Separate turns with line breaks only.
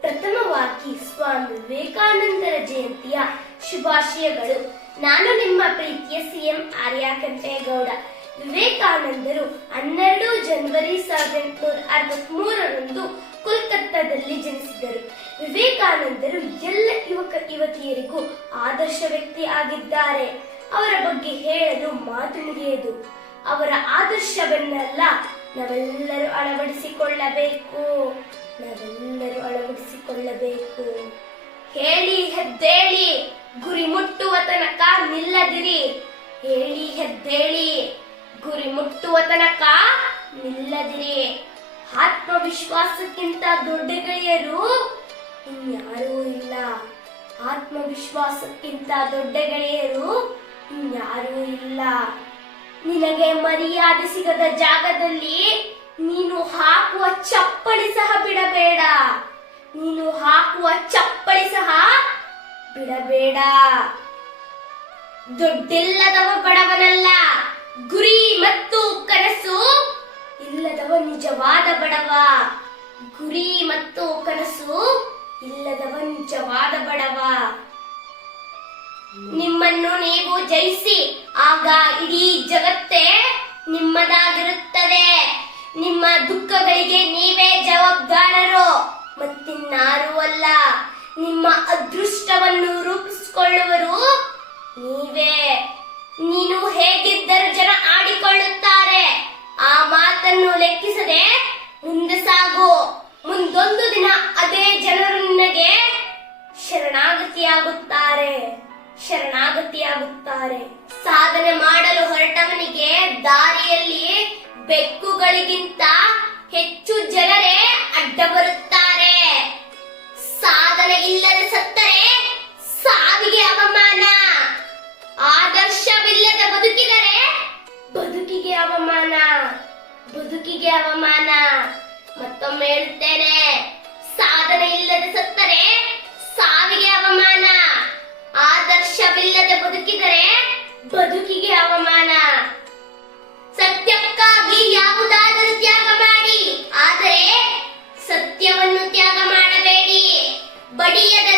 ಪ್ರಥಮವಾಗಿ ಸ್ವಾಮಿ ವಿವೇಕಾನಂದರ ಜಯಂತಿಯ ಶುಭಾಶಯಗಳು. ನಾನು ನಿಮ್ಮ ಪ್ರೀತಿಯ ಸಿಎಂ ಆರ್ಯ ವಿವೇಕಾನಂದರು ಹನ್ನೆರಡು ಜನವರಿ ಸಾವಿರದ ಎಂಟುನೂರ ಅರವತ್ಮೂರರಂದು ಕೋಲ್ಕತ್ತಾದಲ್ಲಿ ಜನಿಸಿದರು. ವಿವೇಕಾನಂದರು ಎಲ್ಲ ಯುವಕ ಯುವತಿಯರಿಗೂ ಆದರ್ಶ ವ್ಯಕ್ತಿ ಆಗಿದ್ದಾರೆ. ಅವರ ಬಗ್ಗೆ ಹೇಳಲು ಮಾತು ಮುಗಿಯದು ಅವರ ಆದರ್ಶವನ್ನೆಲ್ಲ ನಾವೆಲ್ಲರೂ ಅಳವಡಿಸಿಕೊಳ್ಳಬೇಕು. ಅಳವಡಿಸಿಕೊಳ್ಳಬೇಕು ಹೇಳಿ ಹೆದ್ದೇಳಿ, ಗುರಿ ಮುಟ್ಟುವ ತನಕ ನಿಲ್ಲದಿರಿ. ಹೇಳಿ ಹೆದ್ದೇಳಿ, ಗುರಿ ಮುಟ್ಟುವ ತನಕ ನಿಲ್ಲದಿರಿ. ಆತ್ಮವಿಶ್ವಾಸಕ್ಕಿಂತ ದೊಡ್ಡ ಗೆಳೆಯರು ಇನ್ಯಾರೂ ಇಲ್ಲ. ಆತ್ಮವಿಶ್ವಾಸಕ್ಕಿಂತ ದೊಡ್ಡ ಗೆಳೆಯರು ಇನ್ಯಾರೂ ಇಲ್ಲ. ನಿನಗೆ ಮರ್ಯಾದೆ ಸಿಗದ ಜಾಗದಲ್ಲಿ ನೀನು ಹಾಕುವ ಚಪ್ಪಳಿ ಸಹ ಬಿಡಬೇಡ. ನೀನು ಹಾಕುವ ಚಪ್ಪಳಿ ಸಹ ಬಿಡಬೇಡ. ದೊಡ್ಡಿಲ್ಲದವ ಬಡವನಲ್ಲ, ಗುರಿ ಮತ್ತು ಕನಸು ಇಲ್ಲದವ ನಿಜವಾದ ಬಡವ. ಗುರಿ ಮತ್ತು ಕನಸು ಇಲ್ಲದವ ನಿಜವಾದ ಬಡವ. ನಿಮ್ಮನ್ನು ನೀವು ಜಯಿಸಿ, ಆಗ ಇಡೀ ಜಗತ್ತೇ ನಿಮ್ಮದಾಗಿರುತ್ತದೆ. ನಿಮ್ಮ ದುಃಖಗಳಿಗೆ ನೀವೇ ಜವಾಬ್ದಾರರು. ಮತ್ತಿನ್ನಾರೂ ಅಲ್ಲ ನಿಮ್ಮ ಅದೃಷ್ಟವನ್ನು ರೂಪಿಸಿಕೊಳ್ಳುವರು ನೀವೇ. ನೀನು ಹೇಗಿದ್ದರೂ ಜನ ಆಡಿಕೊಳ್ಳುತ್ತಾರೆ. ಆ ಮಾತನ್ನು ಲೆಕ್ಕಿಸದೆ ಮುಂದೆ ಸಾಗು. ಮುಂದೊಂದು ದಿನ ಅದೇ ಜನರು ನಿನಗೆ ಶರಣಾಗತಿಯಾಗುತ್ತಾರೆ. ಶರಣಾಗತಿಯಾಗುತ್ತಾರೆ. ಸಾಧನೆ ಮಾಡಲು ಹೊರಟವನಿಗೆ ದಾರಿಯಲ್ಲಿ ಬೆಕ್ಕುಗಳಿಗಿಂತ ಹೆಚ್ಚು ಜನರೇ ಅಡ್ಡ ಬರುತ್ತಾರೆ ಬದುಕಿಗೆ ಅವಮಾನ. ಮತ್ತೊಮ್ಮೆ ಹೇಳುತ್ತೇನೆ, ಸಾಧನೆ ಇಲ್ಲದೆ ಸತ್ತರೆ ಸಾವಿಗೆ ಅವಮಾನ. ಆದರ್ಶವಿಲ್ಲದೆ ಬದುಕಿದರೆ ಬದುಕಿಗೆ ಅವಮಾನ. ಸತ್ಯಕ್ಕಾಗಿ ಯಾವುದಾದರೂ ತ್ಯಾಗ ಮಾಡಿ, ಆದರೆ ಸತ್ಯವನ್ನು ತ್ಯಾಗ ಮಾಡಬೇಡಿ. ಬಡಿಯದ